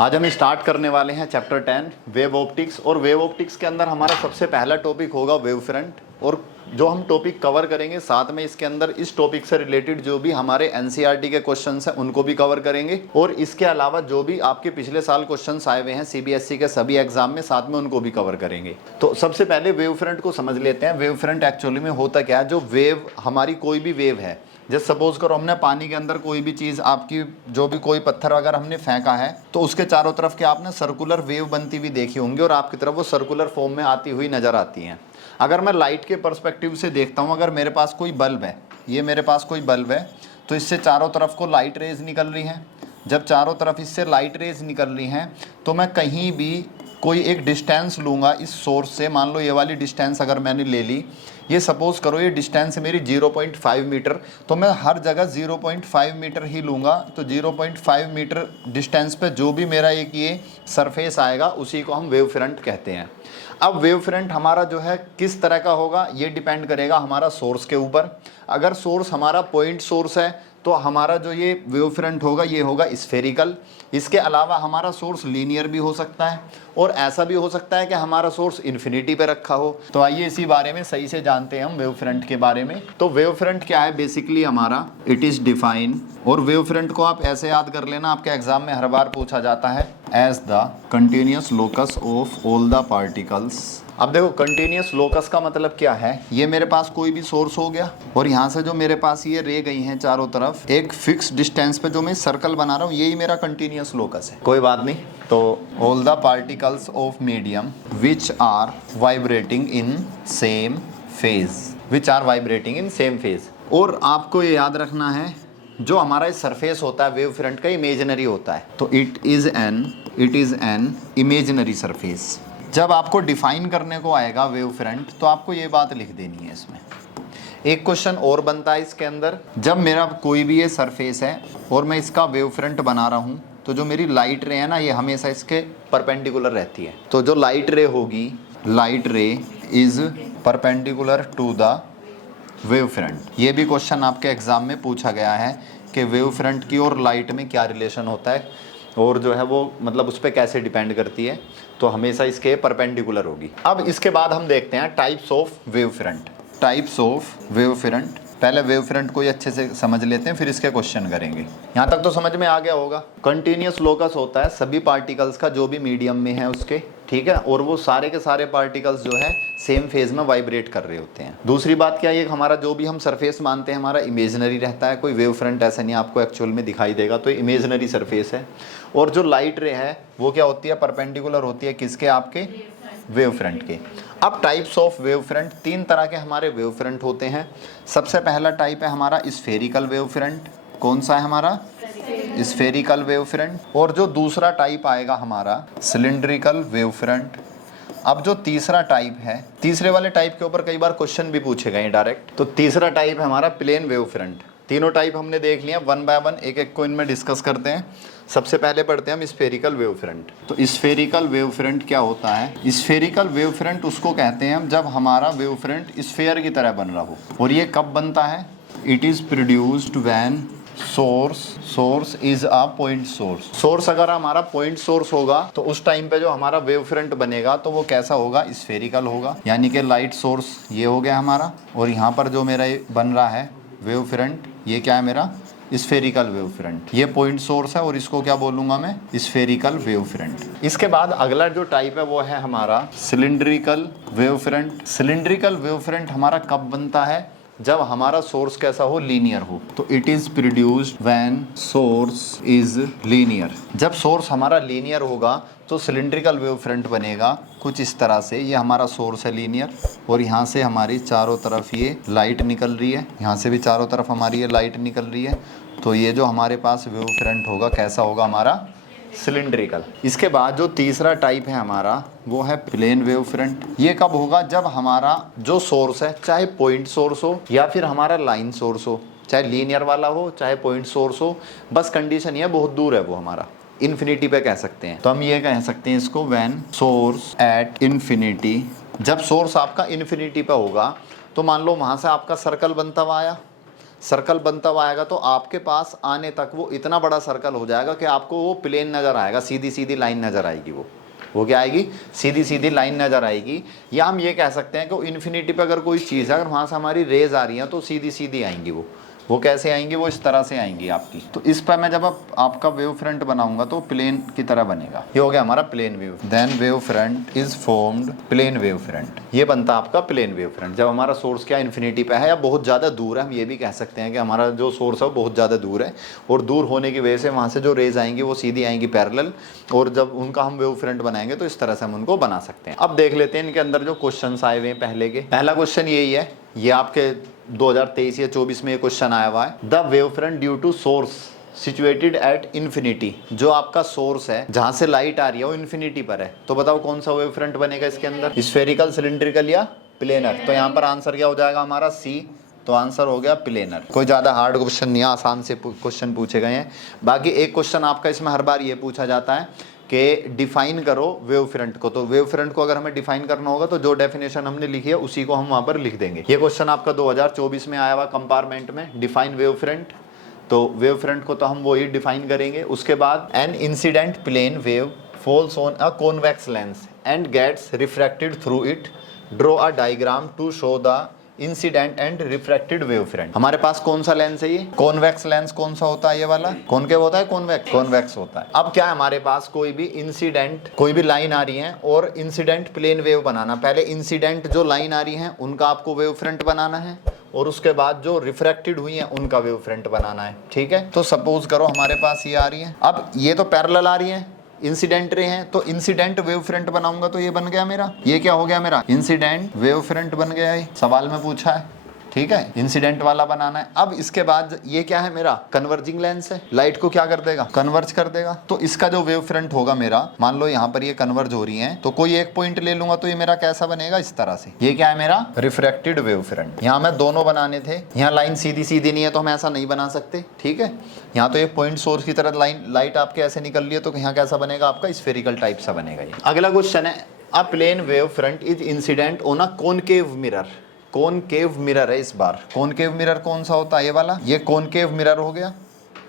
आज हम स्टार्ट करने वाले हैं चैप्टर 10 वेव ऑप्टिक्स। और वेव ऑप्टिक्स के अंदर हमारा सबसे पहला टॉपिक होगा वेव फ्रंट। और जो हम टॉपिक कवर करेंगे साथ में इसके अंदर इस टॉपिक से रिलेटेड जो भी हमारे एनसीईआरटी के क्वेश्चंस हैं उनको भी कवर करेंगे। और इसके अलावा जो भी आपके पिछले साल क्वेश्चंस आए हुए हैं सीबीएसई के सभी एग्जाम में साथ में उनको भी कवर करेंगे। तो सबसे पहले वेव फ्रंट को समझ लेते हैं। वेव फ्रंट एक्चुअली में होता क्या है, जो वेव हमारी कोई भी वेव है, जैसे सपोज करो हमने पानी के अंदर कोई भी चीज़ आपकी जो भी कोई पत्थर अगर हमने फेंका है तो उसके चारों तरफ के आपने सर्कुलर वेव बनती हुई देखी होंगी और आपकी तरफ वो सर्कुलर फॉर्म में आती हुई नजर आती हैं। अगर मैं लाइट के पर्सपेक्टिव से देखता हूँ, अगर मेरे पास कोई बल्ब है, ये मेरे पास कोई बल्ब है, तो इससे चारों तरफ को लाइट रेज निकल रही हैं। जब चारों तरफ इससे लाइट रेज निकल रही हैं तो मैं कहीं भी कोई एक डिस्टेंस लूँगा इस सोर्स से। मान लो ये वाली डिस्टेंस अगर मैंने ले ली, ये सपोज करो ये डिस्टेंस है मेरी 0.5 मीटर, तो मैं हर जगह 0.5 मीटर ही लूँगा। तो 0.5 मीटर डिस्टेंस पे जो भी मेरा एक ये सरफेस आएगा उसी को हम वेव फ्रंट कहते हैं। अब वेव फ्रंट हमारा जो है किस तरह का होगा ये डिपेंड करेगा हमारा सोर्स के ऊपर। अगर सोर्स हमारा पॉइंट सोर्स है तो हमारा जो ये वेव फ्रंट होगा ये होगा स्फेरिकल। इसके अलावा हमारा सोर्स लीनियर भी हो सकता है और ऐसा भी हो सकता है कि हमारा सोर्स इन्फिनिटी पे रखा हो। तो आइए इसी बारे में सही से जानते हैं हम वेव फ्रंट के बारे में। तो वेव फ्रंट क्या है बेसिकली हमारा, इट इज डिफाइन। और वेव फ्रंट को आप ऐसे याद कर लेना, आपके एग्जाम में हर बार पूछा जाता है as the continuous locus of all the particles. अब देखो कंटिन्यूअस लोकस का मतलब क्या है, ये मेरे पास कोई भी सोर्स हो गया और यहाँ से जो मेरे पास ये रे गई हैं चारों तरफ एक फिक्स डिस्टेंस पे जो मैं सर्कल बना रहा हूँ यही मेरा कंटिन्यूअस लोकस है। कोई बात नहीं। तो all the particles of medium which are vibrating in same phase, which are vibrating in same phase. और आपको ये याद रखना है जो हमारा सरफेस होता है वेव फ्रंट का इमेजिनरी होता है। तो it is an imaginary surface. जब आपको डिफाइन करने को आएगा वेव फ्रंट तो आपको ये बात लिख देनी है इसमें। एक क्वेश्चन और बनता है इसके अंदर, जब मेरा कोई भी ये सरफेस है और मैं इसका वेव फ्रंट बना रहा हूँ तो जो मेरी लाइट रे है ना ये हमेशा इसके परपेंडिकुलर रहती है। तो जो लाइट रे होगी, light ray is perpendicular to the wave front. ये भी क्वेश्चन आपके एग्जाम में पूछा गया है कि वेव फ्रंट की और लाइट में क्या रिलेशन होता है और जो है वो मतलब उस पर कैसे डिपेंड करती है। तो हमेशा इसके परपेंडिकुलर होगी। अब इसके बाद हम देखते हैं types of wave front. Types of wave front, पहले वेव फ्रंट को ही अच्छे से समझ लेते हैं फिर इसके क्वेश्चन करेंगे। यहाँ तक तो समझ में आ गया होगा। कंटिन्यूअस लोकस होता है सभी पार्टिकल्स का जो भी मीडियम में है उसके, ठीक है, और वो सारे के सारे पार्टिकल्स जो है सेम फेज में वाइब्रेट कर रहे होते हैं। दूसरी बात क्या है, हमारा जो भी हम सरफेस मानते हैं हमारा इमेजिनरी रहता है, कोई वेव फ्रंट ऐसा नहीं आपको एक्चुअल में दिखाई देगा, तो इमेजिनरी सरफेस है। और जो लाइट रे है वो क्या होती है, परपेंडिकुलर होती है किसके, आपके वेव फ्रंट के। अब टाइप्स ऑफ वेव फ्रंट, तीन तरह के हमारे वेव फ्रंट होते हैं। सबसे पहला टाइप है हमारा स्फेरिकल वेव फ्रंट। कौन सा है हमारा, स्फेरिकल वेव फ्रंट। और जो दूसरा टाइप आएगा हमारा सिलिंड्रिकल वेव फ्रंट। अब जो तीसरा टाइप है, तीसरे वाले टाइप के ऊपर कई बार क्वेश्चन भी पूछे गए डायरेक्ट। तो तीसरा टाइप है हमारा प्लेन वेव फ्रंट। तीनों टाइप हमने देख लिया, वन बाय वन एक एक को इनमें डिस्कस करते हैं। सबसे पहले पढ़ते हैं हम स्फेरिकल वेव फ्रंट। तो स्फेरिकल वेव फ्रंट क्या होता है, स्फेरिकल वेव फ्रंट उसको कहते हैं हम जब हमारा वेव फ्रंट स्फेयर की तरह बन रहा हो। और ये कब बनता है, it is produced when source is a point source. Source अगर हमारा पॉइंट सोर्स होगा तो उस टाइम पे जो हमारा वेव फ्रंट बनेगा तो वो कैसा होगा, स्फेरिकल होगा। यानी कि लाइट सोर्स ये हो गया हमारा और यहाँ पर जो मेरा बन रहा है वेव फ्रंट ये क्या है मेरा, स्फेरिकल वेव फ्रंट। ये पॉइंट सोर्स है और इसको क्या बोलूंगा मैं, स्फेरिकल वेव फ्रंट। इसके बाद अगला जो टाइप है वो है हमारा cylindrical wave front. Cylindrical wave front हमारा कब बनता है, जब हमारा सोर्स कैसा हो, लीनियर हो। तो it is produced when source is linear. जब सोर्स हमारा लीनियर होगा तो सिलिंड्रिकल वेव फ्रंट बनेगा कुछ इस तरह से। ये हमारा सोर्स है लीनियर और यहाँ से हमारी चारों तरफ ये लाइट निकल रही है, यहाँ से भी चारों तरफ हमारी ये लाइट निकल रही है। तो ये जो हमारे पास वेव फ्रंट होगा कैसा होगा हमारा, सिलिंड्रिकल। इसके बाद जो तीसरा टाइप है हमारा वो है प्लेन वेव फ्रंट। ये कब होगा, जब हमारा जो सोर्स है चाहे पॉइंट सोर्स हो या फिर हमारा लाइन सोर्स हो, चाहे लीनियर वाला हो चाहे पॉइंट सोर्स हो, बस कंडीशन ये बहुत दूर है वो हमारा, इन्फिनिटी पे कह सकते हैं। तो हम ये कह सकते हैं इसको व्हेन सोर्स एट इन्फिनिटी। जब सोर्स आपका इन्फिनिटी पे होगा तो मान लो वहां से आपका सर्कल बनता हुआ आया, सर्कल बनता हुआ आएगा तो आपके पास आने तक वो इतना बड़ा सर्कल हो जाएगा कि आपको वो प्लेन नज़र आएगा, सीधी सीधी लाइन नज़र आएगी। वो क्या आएगी? सीधी सीधी लाइन नज़र आएगी। या हम ये कह सकते हैं कि इन्फिनिटी पे अगर कोई चीज़ है, अगर वहाँ से हमारी रेज आ रही हैं तो सीधी सीधी आएंगी। वो कैसे आएंगी? वो इस तरह से आएंगी आपकी। तो इस पर मैं जब आपका वेव फ्रंट बनाऊंगा तो प्लेन की तरह बनेगा। ये हो गया हमारा plane wave. Then wave front is formed plane wave front. ये बनता आपका प्लेन वेव फ्रंट जब हमारा सोर्स क्या इन्फिनिटी पे है या बहुत ज़्यादा दूर है। हम ये भी कह सकते हैं कि हमारा जो सोर्स है वो बहुत ज़्यादा दूर है, और दूर होने की वजह से वहाँ से जो रेज आएंगी वो सीधी आएंगी पैरेलल, और जब उनका हम वेव फ्रंट बनाएंगे तो इस तरह से हम उनको बना सकते हैं। अब देख लेते हैं इनके अंदर जो क्वेश्चन आए हुए हैं पहले के। पहला क्वेश्चन यही है, ये आपके 2023 या 24 में ये क्वेश्चन आया हुआ है। The wave front due to source situated at infinity. जो आपका सोर्स है जहां से लाइट आ रही है वो इन्फिनिटी पर है, तो बताओ कौन सा वेव फ्रंट बनेगा इसके अंदर? स्फेरिकल, सिलिंड्रिकल या प्लेनर? तो यहाँ पर आंसर क्या हो जाएगा हमारा? सी। तो आंसर हो गया प्लेनर। कोई ज़्यादा हार्ड क्वेश्चन नहीं है, आसान से क्वेश्चन पूछे गए हैं। बाकी एक क्वेश्चन आपका इसमें हर बार ये पूछा जाता है कि डिफाइन करो वेव फ्रंट को। तो वेव फ्रंट को अगर हमें डिफाइन करना होगा तो जो डेफिनेशन हमने लिखी है उसी को हम वहाँ पर लिख देंगे। ये क्वेश्चन आपका 2024 में आया हुआ कंपार्टमेंट में, डिफाइन वेव फ्रंट। तो वेव फ्रंट को तो हम वही डिफाइन करेंगे। उसके बाद an incident plane wave falls on a convex lens and gets refracted through it, draw a diagram to show the incident and refracted wave front. हमारे पास कौन सा लेंस है? ये कॉन्वेक्स लेंस। कौन सा होता है? ये वाला कॉनकेव होता है, कॉन्वेक्स? कॉन्वेक्स होता है। अब क्या है हमारे पास? कोई भी इंसिडेंट, कोई भी लाइन आ रही है और इंसिडेंट प्लेन वेव बनाना। पहले इंसिडेंट जो लाइन आ रही है उनका आपको वेव फ्रंट बनाना है, और उसके बाद जो रिफ्रैक्टेड हुई है उनका वेव फ्रंट बनाना है। ठीक है, तो सपोज करो हमारे पास ये आ रही है, अब ये तो पैरेलल आ रही है, इंसिडेंट रे हैं, तो इंसिडेंट वेव फ्रंट बनाऊंगा तो ये बन गया मेरा, ये क्या हो गया मेरा? इंसिडेंट वेव फ्रंट बन गया है। सवाल में पूछा है, ठीक है, इंसिडेंट वाला बनाना है। अब इसके बाद ये क्या है मेरा? कन्वर्जिंग लेंस है। लाइट को क्या कर देगा? कन्वर्ज कर देगा। तो इसका जो वेव फ्रंट होगा मेरा, मान लो यहाँ पर ये कन्वर्ज हो रही है, तो कोई एक पॉइंट ले लूंगा तो ये मेरा कैसा बनेगा? इस तरह से। ये क्या है मेरा? Refracted wave front. यहाँ मैं दोनों बनाने थे, यहाँ लाइन सीधी सीधी नहीं है तो हम ऐसा नहीं बना सकते। ठीक है, यहाँ तो एक पॉइंट सोर्स की तरह लाइन, लाइट आपके ऐसे निकल रही है, तो यहाँ कैसा बनेगा आपका? स्फेरिकल टाइप सा बनेगा ये। अगला क्वेश्चन है, a plane wave front is incident on a concave mirror. Concave mirror है इस बार। कॉनकेव मिरर कौन सा होता है? ये वाला। ये कॉनकेव मिरर हो गया,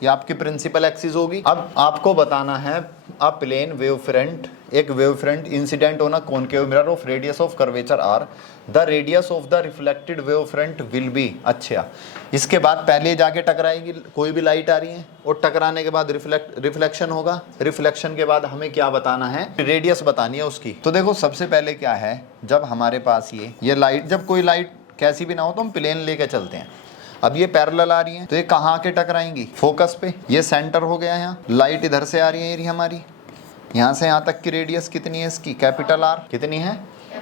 ये आपकी प्रिंसिपल एक्सिस होगी। अब आपको बताना है अ प्लेन वेव फ्रंट, एक wave front incident on a concave mirror of radius of curvature R, the radius of the reflected wave front will be. अच्छा, इसके बाद पहले जाके टकराएगी, कोई भी लाइट आ रही है और टकराने के बाद रिफ्लेक्शन होगा। रिफ्लेक्शन के बाद हमें क्या बताना है? रेडियस बतानी है उसकी। तो देखो सबसे पहले क्या है, जब हमारे पास ये लाइट, जब कोई लाइट कैसी भी ना हो तो हम प्लेन लेके चलते हैं। अब ये पैरेलल आ रही है तो ये कहाँ के टकराएंगी? फोकस पे। ये सेंटर हो गया, यहाँ लाइट इधर से आ रही है, ये हमारी यहाँ से यहाँ तक की रेडियस कितनी है इसकी? Capital R. कितनी है?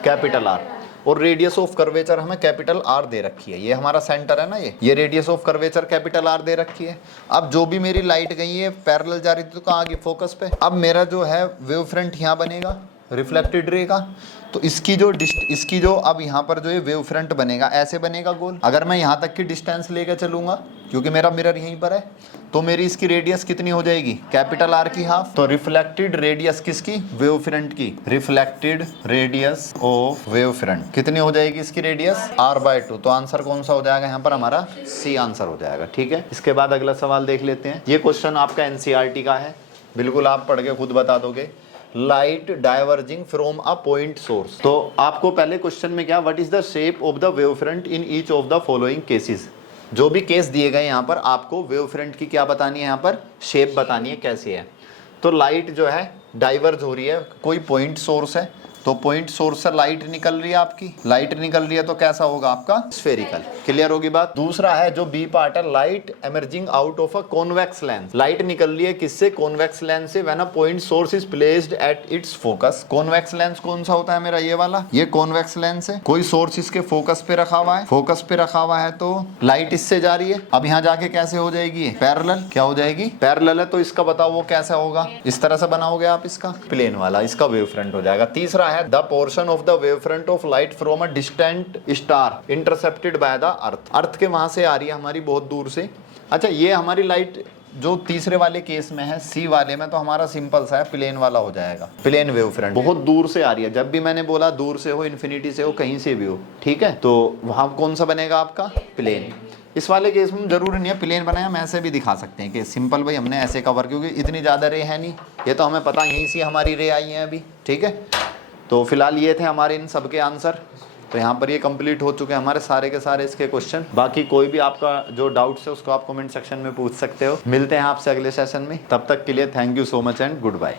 Capital R. और रेडियस ऑफ कर्वेचर हमें कैपिटल आर दे रखी है। ये हमारा सेंटर है ना, ये radius of curvature capital R दे रखी है। अब जो भी मेरी लाइट गई है पैरेलल जा रही थी तो कहाँ गई? फोकस पे। अब मेरा जो है वेव फ्रंट यहाँ बनेगा रिफ्लेक्टेड रे का, तो इसकी जो अब यहाँ पर जो ये वेव फ्रंट बनेगा ऐसे बनेगा गोल। अगर मैं यहाँ तक की डिस्टेंस लेकर चलूंगा, क्योंकि मेरा मिरर यहीं पर है, तो मेरी इसकी रेडियस कितनी हो जाएगी? कैपिटल आर की हाफ। तो रिफ्लेक्टेड रेडियस किसकी? वेव फ्रंट की। Reflected radius of wave front कितनी हो जाएगी इसकी रेडियस? r/2। तो आंसर कौन सा हो जाएगा यहाँ पर? हमारा सी आंसर हो जाएगा। ठीक है, इसके बाद अगला सवाल देख लेते हैं। ये क्वेश्चन आपका एनसीईआरटी का है, बिल्कुल आप पढ़ के खुद बता दोगे। Light diverging from a point source. तो आपको पहले क्वेश्चन में क्या, what is the shape of the wave front in each of the following cases. जो भी केस दिए गए यहाँ पर आपको वेव फ्रंट की क्या बतानी है? यहाँ पर शेप बतानी है कैसी है। तो लाइट जो है डाइवर्ज हो रही है, कोई पॉइंट सोर्स है, तो पॉइंट सोर्स से लाइट निकल रही है आपकी, लाइट निकल रही है तो कैसा होगा आपका? स्फेरिकल। क्लियर होगी बात। दूसरा है जो बी पार्ट है, light emerging out of a convex lens. Light निकल रही है किससे? कॉन्वेक्स लेंस से, when a point source is placed at its focus. Convex lens कौन सा होता है मेरा? ये वाला, ये कॉन्वेक्स लेंस है। कोई सोर्स इसके फोकस पे रखा हुआ है, फोकस पे रखा हुआ है तो लाइट इससे जा रही है। अब यहाँ जाके कैसे हो जाएगी? पैरेलल। क्या हो जाएगी? पैरेलल है, तो इसका बताओ वो कैसा होगा? इस तरह से बनाओगे आप इसका, प्लेन वाला, इसका वेव फ्रंट हो जाएगा। तीसरा है the portion of the wave front of light from a distant star intercepted by the earth. Earth के वहां से आ रही है हमारी, बहुत दूर से। अच्छा, ये हमारी लाइट जो तीसरे वाले केस में है, सी वाले में, तो हमारा सिंपल सा है, प्लेन वाला हो जाएगा। प्लेन वेव फ्रंट बहुत दूर से आ रही है। जब भी मैंने बोला दूर से हो, इन्फिनिटी से हो, कहीं से भी हो, ठीक है, तो वहां कौन सा बनेगा आपका? प्लेन। इस वाले केस में जरूरी नहीं है प्लेन बनाया, हम ऐसे भी दिखा सकते हैं कि सिंपल भाई हमने ऐसे कवर, क्योंकि इतनी ज़्यादा रे है नहीं, ये तो हमें पता यहीं से हमारी रे आई है अभी, ठीक है। तो फिलहाल ये थे हमारे इन सब के आंसर। तो यहाँ पर ये कंप्लीट हो चुके हैं हमारे सारे के सारे इसके क्वेश्चन। बाकी कोई भी आपका जो डाउट्स है उसको आप कमेंट सेक्शन में पूछ सकते हो। मिलते हैं आपसे अगले सेशन में, तब तक के लिए thank you so much and good bye.